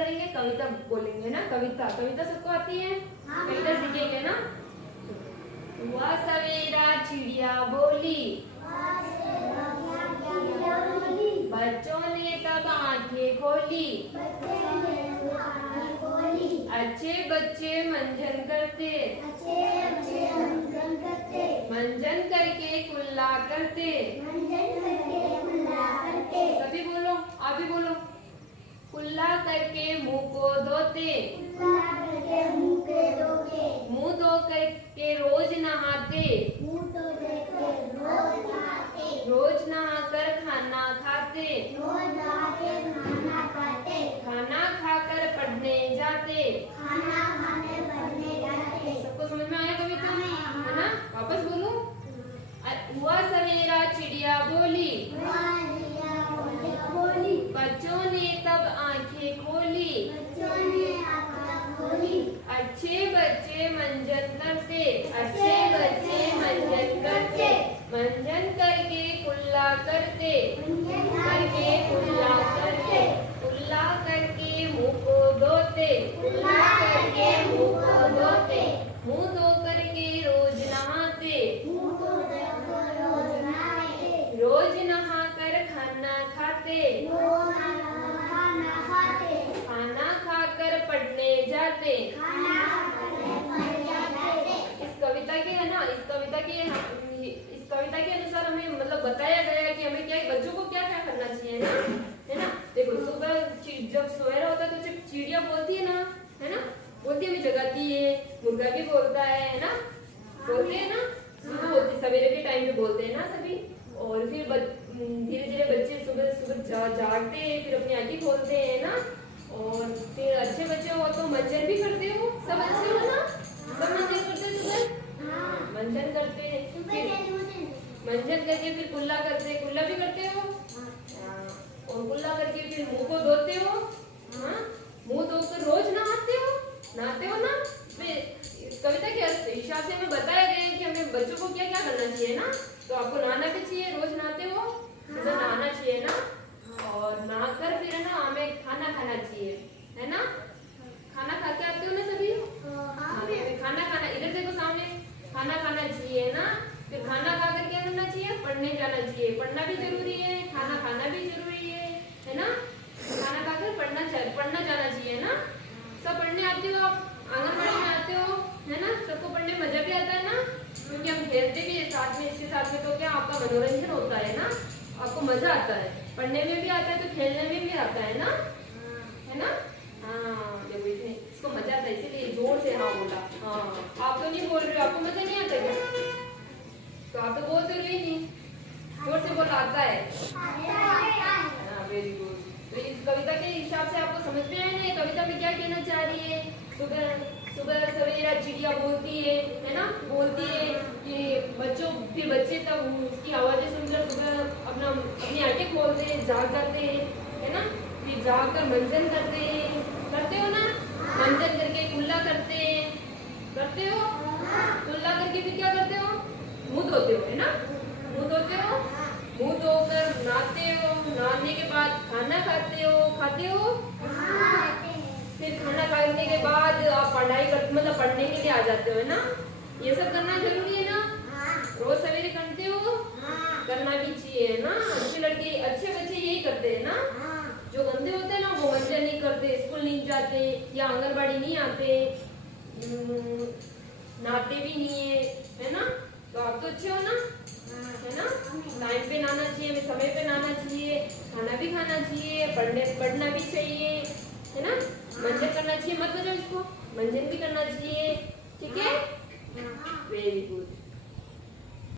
करेंगे, कविता बोलेंगे ना। कविता कविता सबको आती है? कविता सीखेंगे ना। हुआ सवेरा चिड़िया बोली, बच्चों ने तब आंखें खोली, अच्छे बच्चे मंजन करते, मंजन करके कुल्ला करते। सभी बोलो, आप भी बोलो। कुल्ला करके मुंह को धोते, मुंह धो करके रोज नहाते, रोज नहाकर खाना खाते, खाना खाकर पढ़ने जाते। सबको समझ में आया कविता है ना? वापस बोलो। हुआ सवेरा चिड़िया बोली, बच्चों ने तब आंखें खोली, अच्छे बच्चे मंजन करते, अच्छे बच्चे मंजन करते, मंजन करके कुल्ला करते, करके कुल्ला करते, कुल्ला करके मुंह को धोते, कुल्ला करके मुंह को धोते, मुंह धो करके रोज नहाते, रोज नहाकर खाना खाते, खाना खाकर पढ़ने जाते। इस कविता के है ना, इस कविता के अनुसार हमें मतलब बताया गया है कि हमें क्या, बच्चों को क्या क्या करना चाहिए ना, है ना। देखो सुबह जब सवेरा होता है तो जब चिड़िया बोलती है ना, है ना, बोलती है, हमें जगाती है। मुर्गा भी बोलता है ना, बोलते हैं ना, सुबह बोलती, सवेरे के टाइम पे बोलते हैं ना सभी। और फिर धीरे धीरे बच्चे सुबह सुबह जागते हैं, फिर अपनी आंखें खोलते हैं ना। और फिर अच्छे बच्चे हो तो मंजन भी करते हो, सब अच्छे हो ना, सब मंजन करते सुबह, मंजन करते हैं, मंजन करके फिर कुल्ला करते, कुल्ला भी करते हो, और कुल्ला करके फिर मुंह को धोते हो, मुंह धोकर रोज नहाते हो ना। कविता के हिसाब से हमें बताया गया है कि हमें बच्चों को क्या क्या करना चाहिए ना। तो आपको नहाना भी चाहिए, रोज नहाते हो, सुबह नहाना चाहिए ना। और नहाकर फिर है ना हमें खाना खाना चाहिए, है ना। खाना खाते आते हो ना सभी? खाना खाना, इधर देखो सामने, खाना खाना चाहिए ना। फिर खाना खाकर क्या करना चाहिए? पढ़ने जाना चाहिए, पढ़ना भी जरूरी है, खाना खाना भी जरूरी है ना। खाना खाकर पढ़ना जाना चाहिए ना। सब पढ़ने आते हो आप? आंगनबाड़ी में आते हो, है ना। सबको पढ़ने में मजा भी आता है ना, क्योंकि हम खेलते भी है साथ में, इसके साथ में, तो क्या आपका मनोरंजन होता है ना, आपको मजा आता है। पढ़ने में भी आता है तो खेलने में भी आता है ना, है ना। हाँ देखो इसको मजा आता है, इसीलिए जोर से हाँ बोला। हाँ आप तो नहीं बोल रहे हो, आपको मजा नहीं आता क्या? तो आप तो बोलते रहे नहीं, जोर से बोला आता है। Very good. तो इस कविता के हिसाब से आपको समझ में आया ना कविता में क्या कहना चाह रही है? सुबह सवेरा चिड़िया बोलती है ना, बोलती है कि बच्चे तब उसकी आवाजें सुनकर सुबह अपनी आंखें खोलते हैं, जाग जाते हैं, है ना। फिर जाग कर मंजन करते हो ना, मंजन करके कुल्ला करते हो, कुल्ला करके फिर क्या करते हो? मुंह धोते हो, है ना, मुंह धोते हो, मुंह धोकर नहाते हो, नहाने के बाद खाना खाते हो। फिर खाना खाने के बाद आप मतलब पढ़ने के लिए आ जाते हो, है ना। ये सब करना जरूरी है ना, रोज सवेरे करते हो, करना भी चाहिए ना। अच्छे बच्चे यही करते हैं ना। जो गंदे होते हैं ना वो मंजन नहीं करते, स्कूल नहीं जाते या आंगनबाड़ी नहीं आते, नहाते भी नहीं है ना। तो आप तो अच्छे हो ना, है ना। टाइम पे नहाना चाहिए, समय पे नहाना चाहिए, खाना भी खाना चाहिए, पढ़ना भी चाहिए, है ना। मंजन करना चाहिए, मत बजाओ इसको, मंजन भी करना चाहिए, ठीक है। Very good.